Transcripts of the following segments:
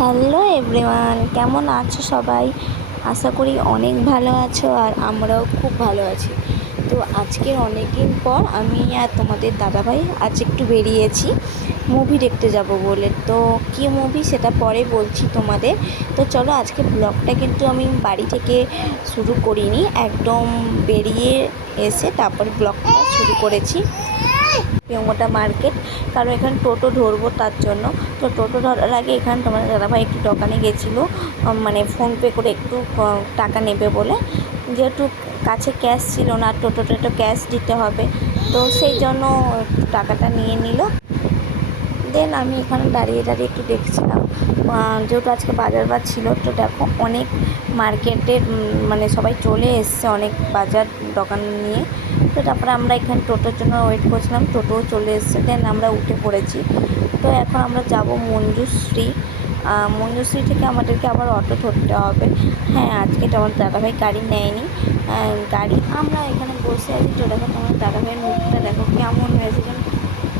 Hello everyone, কেমন আছো সবাই? আশা করি অনেক ভালো আছো আর আমরাও খুব ভালো আছি। তো আজকে অনেক দিন পর আমি আর তোমাদের দাদাভাই আজ একটু বেরিয়েছি। মুভি দেখতে যাব বলে। তো কী মুভি সেটা পরে বলছি তোমাদের। তো চলো আজকে ব্লগটা কিন্তু আমি বাড়ি থেকে শুরু করিনি। একদম বেরিয়ে এসে তারপর ব্লগটা শুরু করেছি। পেমোটা মার্কেট কারণ এখানে টোটো ধরবো তার জন্য। তো টোটো ধরার আগে এখানে তোমার দাদাভাই একটু দোকানে গেছিল। মানে ফোনপে করে একটু টাকা নেবে বলে। যেহেতু কাছে ক্যাশ ছিল না টোটোটা তো ক্যাশ দিতে হবে। তো সেই জন্য একটু টাকাটা নিয়ে নিল। দেন আমি এখানে দাঁড়িয়ে দাঁড়িয়ে একটু দেখছিলাম। যেহেতু আজকে বাজার বার ছিল, তো দেখো অনেক মার্কেটের মানে সবাই চলে এসছে অনেক বাজার দোকান নিয়ে। তো তারপরে আমরা এখানে টোটোর জন্য ওয়েট করছিলাম টোটোও চলে এসছে দেন আমরা উঠে পড়েছি। তো এখন আমরা যাব মঞ্জুশ্রী। মঞ্জুশ্রী থেকে আমাদেরকে আবার অটো ধরতে হবে। হ্যাঁ আজকে তো আমার দাদাভাই গাড়ি নেয়নি। গাড়ি আমরা এখানে বসে আছি। তো দেখো তোমার দাদাভাইয়ের মুখটা দেখো কেমন হয়েছে যেন।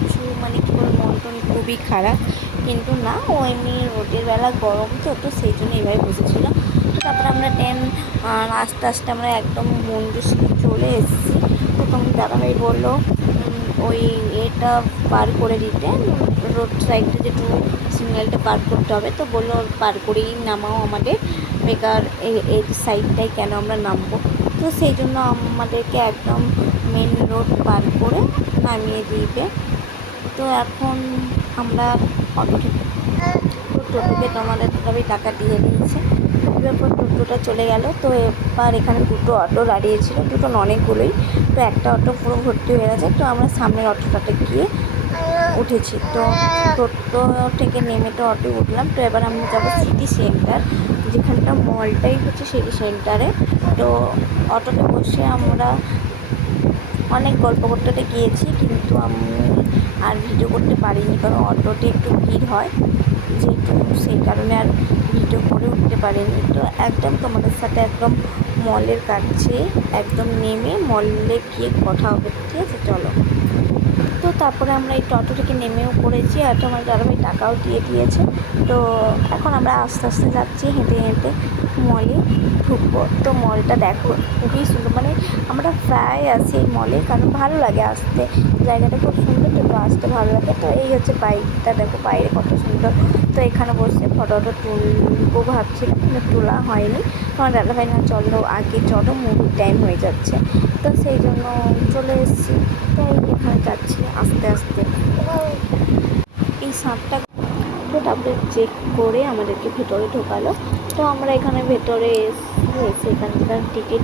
কিছু মানে কী বলব, মন টন খুবই খারাপ। কিন্তু না, ও এমনি রোদের বেলা গরম তো তো সেই জন্য এইভাবে বসেছিল। তারপরে আমরা ট্রেন আস্তে আস্তে আমরা একদম মঞ্জুশ্রী চলে এসেছি। দাদাভাই বলল ওই এটা পার করে দিতে, রোড সাইডে যেটু সিগন্যালটা পার করতে হবে, তো বলল পার করেই নামাও আমাদের, বেকার এই সাইডটাই কেন আমরা নামবো? তো সেই জন্য আমাদেরকে একদম মেন রোড পার করে নামিয়ে দিবে। তো এখন আমরা টোটোকে তোমাদের দাদাভাই টাকা দিয়ে দিয়েছে। এরপর টোটোটা চলে গেল, তো এবার এখানে দুটো অটো দাঁড়িয়েছিল দুটো অনেকগুলোই। তো একটা অটো পুরো ভর্তি হয়ে গেছে, তো আমরা সামনের অটোটাতে গিয়ে উঠেছি। তো টোটো থেকে নেমে তো অটো উঠলাম, তো এবার আমরা যাব সিটি সেন্টার, যেখানটা মলটাই হচ্ছে সিটি সেন্টারে। তো অটোতে বসে আমরা অনেক গল্প করতে গিয়েছি, কিন্তু আমি আর ভিডিও করতে পারিনি, কারণ অটোতে একটু ভিড় হয়, যেহেতু সেই কারণে আর ভিডিও করে উঠতে পারিনি। তো একদম তোমাদের সাথে একদম মলের কাছে একদম নেমে মলে গিয়ে কথা হবে ঠিক আছে, চলো। তো তারপরে আমরা এই টোটো থেকে নেমেও পড়েছি আর তোমার দাদাভাই টাকাও দিয়ে দিয়েছে। তো এখন আমরা আস্তে আস্তে যাচ্ছি, হেঁটে হেঁটে। মলে ঢুকবো। তো মলটা দেখো, খুবই সুন্দর। মানে আমরা প্রায় আসি এই মলে কারণ ভালো লাগে আসতে। জায়গাটা খুব সুন্দর, তো আসতে ভালো লাগে। তো এই হচ্ছে বাইকটা, দেখো বাইরে কত সুন্দর। তো এখানে বসে ফটোটা তুলবো ভাবছিলাম, কিন্তু তোলা হয়নি। তোমার দাদাভাই না, চলো আগে, চলো মুভির টাইম হয়ে যাচ্ছে। তো সেই জন্য চলে এসেছি। তো এখানে যাচ্ছি আস্তে আস্তে। এই সাপটা তো তারপরে চেক করে আমাদেরকে ভেতরে ঢোকালো। তো আমরা এখানে ভেতরে এসে এখানকার টিকিট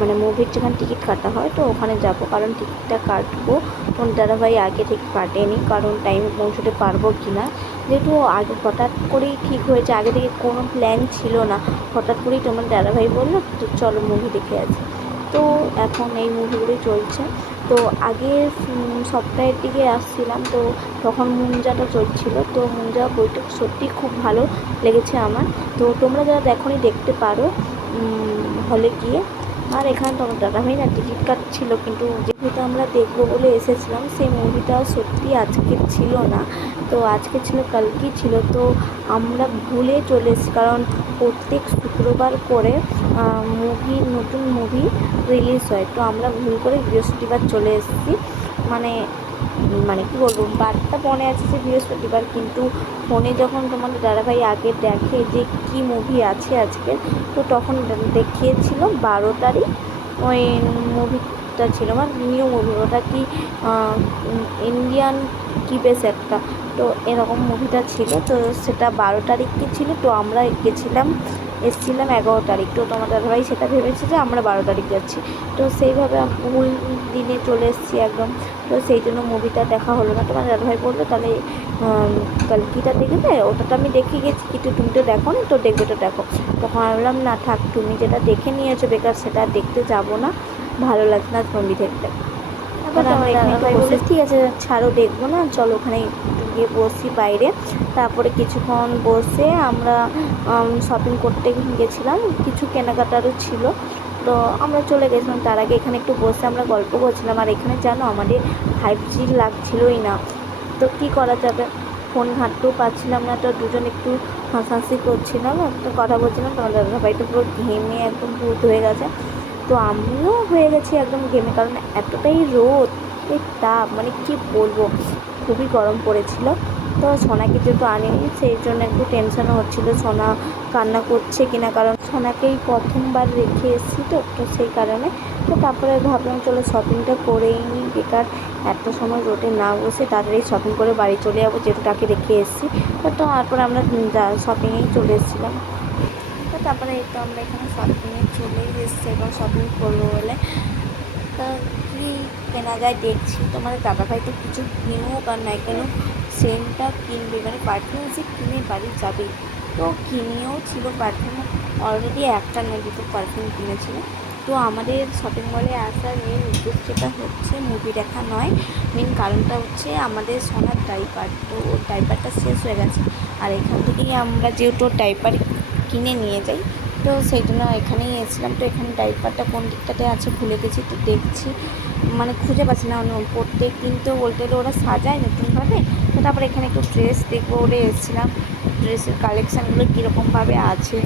মানে মুভির যেখানে টিকিট কাটা হয়, তো ওখানে যাব। কারণ টিকিটটা কাটবো। তোমার দাদাভাই আগে থেকে কাটেনি কারণ টাইমে পৌঁছতে পারব কি না যেহেতু আগে হঠাৎ করেই ঠিক হয়েছে, আগে থেকে কোনো প্ল্যান ছিল না। হঠাৎ করেই তোমার দাদাভাই বলল, তো চলো মুভি দেখে আসি। তো এখন এই মুভিগুলোই চলছে। তো আগের সপ্তাহের দিকে আসছিলাম, তো তখন মুঞ্জাটা চলছিল, তো মুঞ্জা বইটা সত্যি খুব ভালো লেগেছে আমার। তো তোমরা যারা এখনই দেখতে পারো হলে গিয়ে। আর এখানে তোমার দাদাভাই না টিকিট কাটছিল, কিন্তু যেহেতু আমরা দেখব বলে এসেছিলাম, সেই মুভিটা সত্যি আজকে ছিল না। তো আজকে ছিল, কালকেই ছিল। তো আমরা ভুলে চলে এসেছি, কারণ প্রত্যেক শুক্রবার করে মুভি, নতুন মুভি রিলিজ হয়। তো আমরা ভুল করে বৃহস্পতিবার চলে এসেছি। মানে মানে কী বলব বারটা মনে আছে যে বৃহস্পতিবার, কিন্তু ফোনে যখন তোমাদের দাদাভাই আগে দেখে যে কী মুভি আছে আজকে, তো তখন দেখিয়েছিল বারো তারিখ, ওই মুভিটা ছিল মানে নিউ মুভি ওটা কি ইন্ডিয়ান কি একটা, তো এরকম মুভিটা ছিল, তো সেটা বারো তারিখে ছিল, তো আমরা গেছিলাম, এসেছিলাম এগারো তারিখ, তো তোমার দাদাভাই সেটা ভেবেছে যে আমরা বারো তারিখ যাচ্ছি, তো সেইভাবে ভুল দিনে চলে এসেছি একদম। তো সেই জন্য মুভিটা দেখা হলো না। তোমার দাদাভাই বলল তাহলে কালকিটা দেখবে ওটা তো আমি দেখে গেছি। কিন্তু তুমি তো দেখো না তো দেখবে তো দেখো। তখন আমি বললাম না থাক তুমি যেটা দেখে নিয়েছো বেকার সেটা দেখতে যাব না। ভালো লাগছে না মুভি দেখতে। ঠিক আছে ছাড়ো দেখব না চলো ওখানে গিয়ে বসি বাইরে। তারপরে কিছুক্ষণ বসে আমরা শপিং করতে গেছিলাম। কিছু কেনাকাটারও ছিল। তো আমরা চলে গেছিলাম। তার আগে এখানে একটু বসে আমরা গল্প করছিলাম। আর এখানে জানো, আমাদের ফাইভ জি লাগছিলই না। তো কী করা যাবে? ফোন ঘাঁটতেও পাচ্ছিলাম না। তো দুজন একটু হাসাহাসি করছিলাম। একটু কথা বলছিলাম তোমার দাদা ভাই তো পুরো ঘেমে একদম ভূত হয়ে গেছে। তো আমিও হয়ে গেছি একদম ঘেমে, কারণ এতটাই রোদ। এই তাপ মানে কি বলব? খুবই গরম পড়েছিল। তো সোনাকে যেহেতু আনিনি, সেই জন্য একটু টেনশনও হচ্ছিল। সোনা কান্না করছে কিনা, কারণ সোনাকেই প্রথমবার রেখে এসেছি তো তো সেই কারণে তো তারপরে ভাবলাম চলো শপিংটা করেই নিই। বেকার এত সময় রোডে না বসে তাড়াতাড়ি শপিং করে বাড়ি চলে যাব যেহেতু তাকে রেখে এসেছি। তো তারপরে আমরা শপিংয়েই চলে এসেছিলাম। তো তারপরে এই তো আমরা এখানে শপিংয়ে চলেই এসেছি এবং শপিং করব বলে। তা কী কেনা যায় দেখছি? তোমার দাদাভাই তো কিছু কিনুক আর নাই কেন সেন্টটা কিনবে। মানে পারফিউম যে কিনে বাড়ি যাবে। তো কিনেও ছিল পারফিউম অলরেডি একটা নয় দুটো পারফিউম কিনেছিল। তো আমাদের শপিং মলে আসার মেন উদ্দেশ্যটা হচ্ছে মুভি দেখা নয়। মেন কারণটা হচ্ছে আমাদের সোনার ডাইপার তো ওর ডাইপারটা শেষ হয়ে গেছে। আর এখান থেকেই আমরা যেহেতু ডাইপার কিনে নিয়ে যাই, তো সেই জন্য এখানেই এসেছিলাম। তো এখানে ডাইপারটা কোন দিকটাতে আছে ভুলে গেছি, তো দেখছি। মানে খুঁজে পাচ্ছি না প্রত্যেক দিন তো বলতে গেলে ওরা সাজায় নতুনভাবে। তো তারপরে এখানে একটু ড্রেস দেখব বলে এসেছিলাম। ড্রেসের কালেকশানগুলো কীরকমভাবে আছে।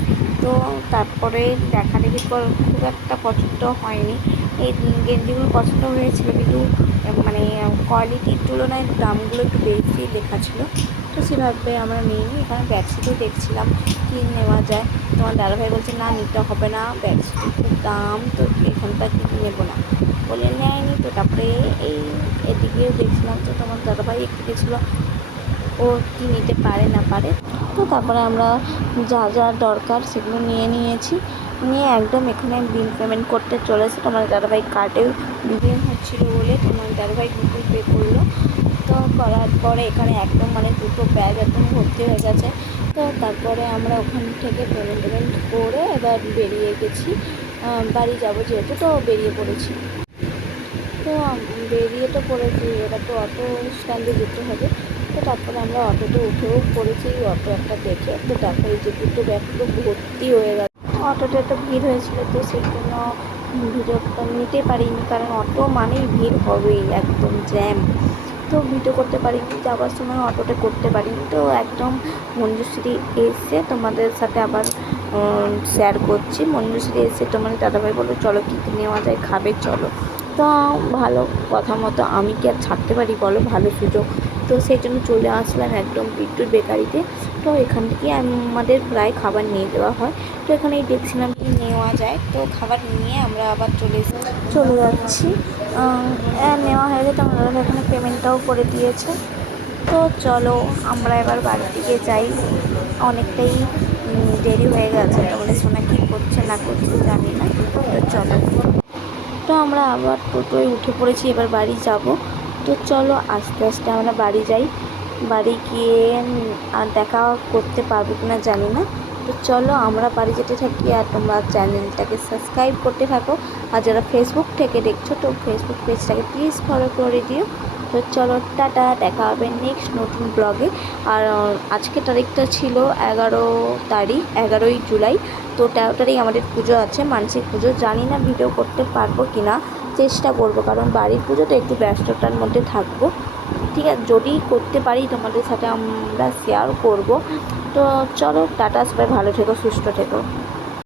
তো তারপরে দেখা দেখি পর খুব একটা পছন্দ হয়নি। এই গেঞ্জিগুলো পছন্দ হয়েছিল কিন্তু মানে কোয়ালিটির তুলনায় দামগুলো একটু বেশি লেখা ছিল তো সেভাবে আমরা নিইনি এখানে ব্যাগশিটও দেখছিলাম কী নেওয়া যায়। তোমার দাদাভাই বলছে, না, নিতে হবে না ব্যাগশিটের খুব দাম, তো এখানটা নেব না? বলে, নেয়নি। তো তারপরে এই এদিকেও দেখছিলাম তো তোমার দাদাভাই একটু গেছিল, ও কী নিতে পারে না পারে। তো তারপরে আমরা যা যা দরকার সেগুলো নিয়ে নিয়েছি। নিয়ে একদম এখানে বিল পেমেন্ট করতে চলেছে। তোমার দাদাভাই কার্ডেও বিল হচ্ছিল বলে তোমার দাদাভাই গুগল পে করল। তো করার পরে এখানে একদম মানে দুটো ব্যাগ একদম ভর্তি হয়ে গেছে। তো তারপরে আমরা ওখান থেকে পেমেন্ট টেমেন্ট করে এবার বেরিয়ে গেছি। বাড়ি যাব যেহেতু, তো বেরিয়ে পড়েছি। তো বেরিয়ে তো পড়েছি, এবার তো অটো স্ট্যান্ডে যেতে হবে। তো তারপরে আমরা অটোতে উঠেও পড়েছি, অটো একটা দেখে তো তারপরে যে দুটো ব্যাগ পুরো ভর্তি হয়ে গেল। অটোতে একটা ভিড় হয়েছিল তো সেই জন্য ভিডিওটা নিতে পারিনি, কারণ অটো মানেই ভিড় হবেই, একদম জ্যাম। তো ভিডিও করতে পারিনি, যাওয়ার সময় অটোতে করতে পারিনি। তো একদম মঞ্জুশ্রী এসে তোমাদের সাথে আবার শেয়ার করছি। মঞ্জুশ্রী এসে তোমাদের দাদাভাই বলল, চলো কী নেওয়া যায়, খাবে, চলো। তো ভালো কথা মতো আমি কি আর ছাড়তে পারি বলো? ভালো সুযোগ তো সেই জন্য চলে আসলাম একদম বিদ্যুৎ বেকারিতে। তো এখান থেকে আমাদের প্রায় খাবার নিয়ে দেওয়া হয়। তো এখানেই দেখছিলাম কি নেওয়া যায়। তো খাবার নিয়ে আমরা আবার চলে চলে যাচ্ছি। নেওয়া হয়ে গেছে। আমরা এখানে পেমেন্টটাও করে দিয়েছে। তো চলো, আমরা এবার বাড়ির দিকে যাই। অনেকটাই দেরি হয়ে গেছে। তোমাদের শোনা কী করছে, না করছে জানি না। তো চলো। তো আমরা আবার টোটোয় উঠে পড়েছি। এবার বাড়ি যাব। তো চলো আস্তে আস্তে আমরা বাড়ি যাই। বাড়ি গিয়ে আর দেখা করতে পারব কি না জানি না। তো চলো আমরা বাড়ি যেতে থাকি আর তোমরা চ্যানেলটাকে সাবস্ক্রাইব করতে থাকো। আর যারা ফেসবুক থেকে দেখছ, তো ফেসবুক পেজটাকে প্লিজ ফলো করে দিও। তো চলো টাটা, দেখা হবে নেক্সট নতুন ব্লগে আর আজকে তারিখটা ছিল এগারো তারিখ, এগারোই জুলাই। তো তেরো তারিখ আমাদের পুজো আছে, মানসিক পুজো। জানি না ভিডিও করতে পারব কি না চেষ্টা করব, কারণ বাড়ির পুজো তো একটু ব্যস্ততার মধ্যে থাকব। ঠিক আছে, যদি করতে পারি তোমাদের সাথে আমরা শেয়ার করব। তো চলো, টাটা, সবাই ভালো থেকো, সুস্থ থেকো।